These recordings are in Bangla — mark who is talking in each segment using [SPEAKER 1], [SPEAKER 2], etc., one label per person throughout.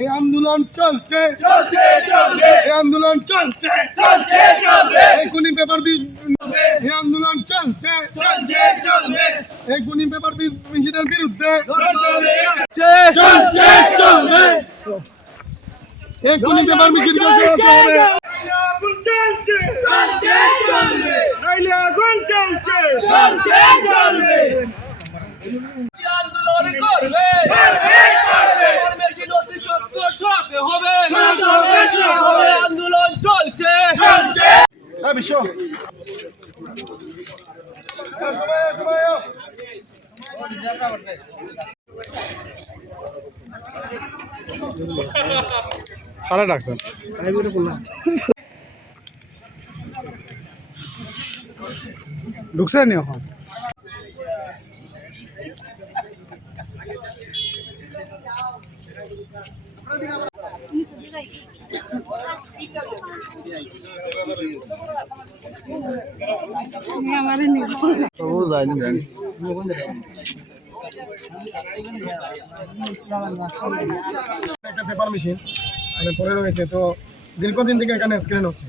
[SPEAKER 1] এই আন্দোলন চলছে।
[SPEAKER 2] চলছে চলবে।
[SPEAKER 1] এই আন্দোলন চলছে।
[SPEAKER 2] চলছে চলবে।
[SPEAKER 1] এই গুনি পেপার দিস এই আন্দোলন চলছে।
[SPEAKER 2] চলছে চলবে।
[SPEAKER 1] এই গুনি পেপার দিস মিশনের বিরুদ্ধে
[SPEAKER 2] চলছে
[SPEAKER 1] চলবে। এই গুনি পেপার হবে।
[SPEAKER 2] চলছে। চলছে চলবে।
[SPEAKER 1] নাইলে আগুন চলছে।
[SPEAKER 2] চলছে চলবে
[SPEAKER 3] আন্দোলন করবে
[SPEAKER 2] করবে, করবে।
[SPEAKER 3] বেশি নদী সত্য সরাতে হবে
[SPEAKER 2] সরাতে হবে, সরাতে হবে।
[SPEAKER 3] আন্দোলন চলছে
[SPEAKER 2] চলছে
[SPEAKER 1] হ্যাঁ বিশ্ব সময় সময় সারা ডাক্তার ঢুকছে নি মানে রয়েছে, তো দীর্ঘদিন থেকে এখানে স্ক্রিন হচ্ছে।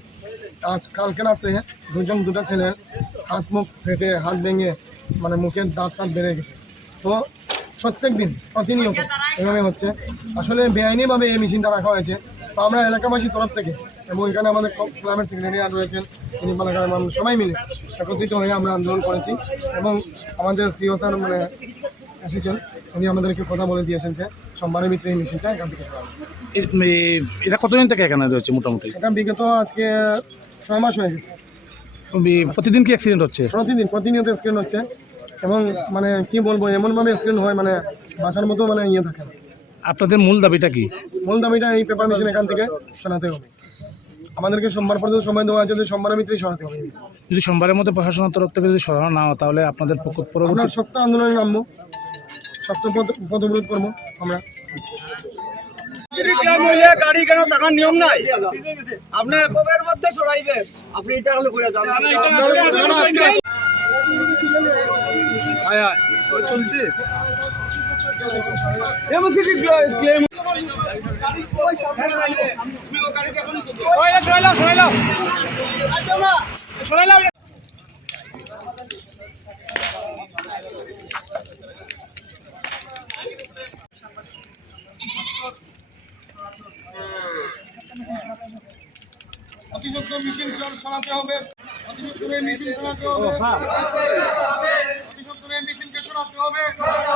[SPEAKER 1] আজ, কালকে রাত্রে দুজন, দুটো ছেলে হাত মুখ ফেটে, হাত ভেঙে মানে মুখের দাঁত টাত বেড়ে গেছে। তো প্রত্যেক দিন প্রতিনিয়ত এভাবে হচ্ছে। আসলে বেআইনিভাবে এই মেশিনটা রাখা হয়েছে। তো আমরা এলাকাবাসীর তরফ থেকে এবং এখানে আমাদের ক্লাবের সেক্রেটারি রয়েছেন তিনি পালাকার মানুষ সবাই মিলে একত্রিত হয়ে আমরা আন্দোলন করেছি এবং আমাদের সিও স্যার মানে এসেছেন। উনি আমাদেরকে কথা বলে দিয়েছেন যে সোমবারের ভিতরে এই মেশিনটা এখান থেকে
[SPEAKER 4] এটা কতদিন থেকে এখানে রয়েছে মোটামুটি?
[SPEAKER 1] এটা বিগত আজকে ছয় মাস হয়ে গেছে।
[SPEAKER 4] প্রতিদিন কি অ্যাক্সিডেন্ট হচ্ছে?
[SPEAKER 1] প্রতিদিন প্রতিনিয়ত স্ক্রিন হচ্ছে এবং মানে কি বলব এমনভাবে স্ক্রিন হয় মানে বাঁচার মতো মানে ইয়ে থাকে
[SPEAKER 4] আপনাদের মূল দাবিটা কি?
[SPEAKER 1] মূল দামিটা এই পেপার মেশিন এখান থেকে শোনাতে হবে। আমাদেরকে সোমবার পর্যন্ত সময় দেওয়া আছে যে সোমবারের ভিতরেই সরাতে হবে।
[SPEAKER 4] যদি সোমবারের মধ্যে প্রশাসনের তরফ থেকে যদি সরানো না হয় তাহলে আপনাদের পক্ষ-
[SPEAKER 1] আমরা
[SPEAKER 4] পরবর্তী
[SPEAKER 1] শক্ত আন্দোলনে নামবো। শক্ত পদ- পদবিরোধ করব আমরা।
[SPEAKER 3] গাড়ি কেন টাকার নিয়ম নাই? আপনার কবের মধ্যে সরাইবে
[SPEAKER 1] অতিরিক্ত মেশিন সরাতে হবে অতিরিক্ত মেশিন সরাতে হবে অতিরিক্ত মেশিনকে সরাতে হবে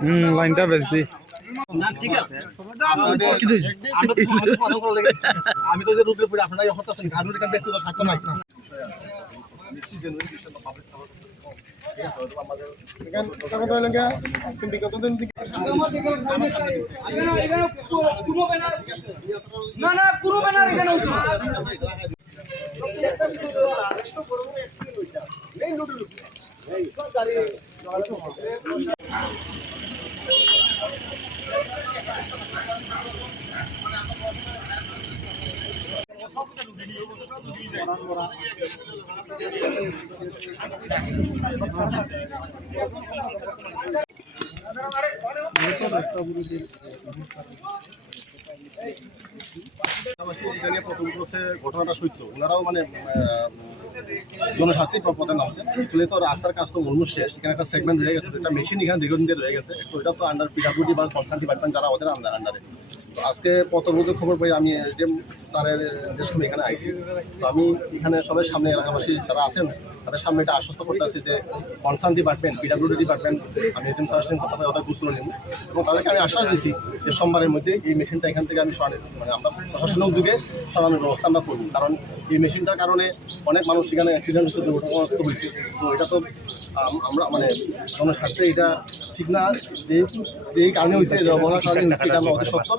[SPEAKER 4] হুম লাইনটা বেশি।
[SPEAKER 5] আমি তো যে রুগী পড়ে আপনারা আছেন গাড়ি এখানে তো থাকতো না।
[SPEAKER 1] থেকে
[SPEAKER 3] না না কোনো ব্যানার এখানে
[SPEAKER 5] ঘটনাটা সত্য। ওনারাও মানে জনস্বার্থে পথে নামছে। চলে তো রাস্তার কাজ তো অলমোস্ট শেষ। এখানে একটা সেগমেন্ট রয়ে গেছে একটা মেশিন এখানে দীর্ঘদিন রয়ে গেছে। তো এটা তো আন্ডার পিডাব্লিউডি বা কনসার্ন ডিপার্টমেন্ট যারা ওদের আন্ডারে আজকে পত্রবোধ খবর পাই আমি এসডিএম স্যারের সময় এখানে আইছি তো আমি এখানে সবাই সামনে এলাকাবাসী যারা আছেন তাদের সামনে এটা আশ্বস্ত করতে আছি যে কনসার্ন ডিপার্টমেন্ট পিডাব্লিউডি ডিপার্টমেন্ট আমি এসডিএম স্যারের সঙ্গে কথা বলে গুরুত্ব নিব এবং তাদেরকে আমি আশ্বাস দিছি যে সোমবারের মধ্যে এই মেশিনটা এখান থেকে আমি সরানো মানে আমরা প্রশাসনের উদ্যোগে সরানোর ব্যবস্থা আমরা করব। কারণ এই মেশিনটার কারণে অনেক মানুষ সেখানে অ্যাক্সিডেন্ট হচ্ছে দুর্ঘটনাগ্রস্ত হয়েছে। তো এটা তো আমরা মানে জনস্বার্থে এটা ঠিক না যে যেই কারণে হয়েছে যে অবহেলার কারণে হয়েছে, এটা আমরা অতি সত্তর।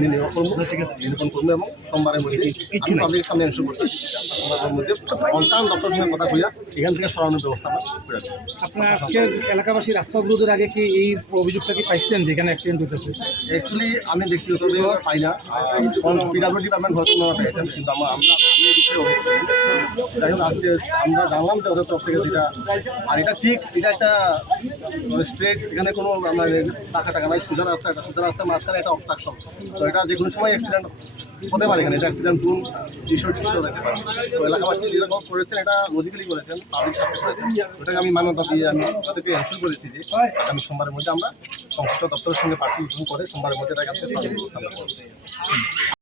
[SPEAKER 5] নির্ণয় করব। নিরূপণ করব এবং সোমবারের মধ্যে আমি পাবলিকের সামনে এনশোর করতে সোমবারের মধ্যে কনসার্ন ডক্টরের সঙ্গে কথা বলিয়া এখান থেকে সরানোর ব্যবস্থা আমরা
[SPEAKER 4] আপনার আজকে এলাকাবাসী রাস্তা অবরোধের আগে কি এই অভিযোগটা কি পাইছিলেন যেখানে অ্যাক্সিডেন্ট হতেছে
[SPEAKER 5] অ্যাকচুয়ালি আমি ব্যক্তিগতভাবে পাই না। পিডাব্লিউ ডিপার্টমেন্ট হয়তো ওনারা পেয়েছেন কিন্তু আমরা আমরা আমি এই বিষয়ে অবগত নই। যাই হোক আজকে আমরা জানলাম যে ওদের তরফ থেকে যেটা আর এটা ঠিক এটা একটা স্ট্রেট এখানে কোনো আমার টাকা টাকা নাই সোজা রাস্তা এটা সোজা রাস্তার মাঝখানে একটা অবস্ট্রাকশন তো এটা যে কোনো সময় অ্যাক্সিডেন্ট হতে পারে এখানে, এটা অ্যাক্সিডেন্ট কোন বিষয় ঠিক দিতে পারে। তো এলাকাবাসী যেরকম করেছেন, এটা লজিক্যালি করেছেন পাবলিক সাথে করেছেন, ওটাকে আমি মান্যতা দিয়ে আমি তাদেরকে অ্যান্সার করেছি যে আগামী সোমবারের মধ্যে আমরা সংশ্লিষ্ট দপ্তরের সঙ্গে পার্সিলেশন করে সোমবারের মধ্যে এটা এখান ব্যবস্থা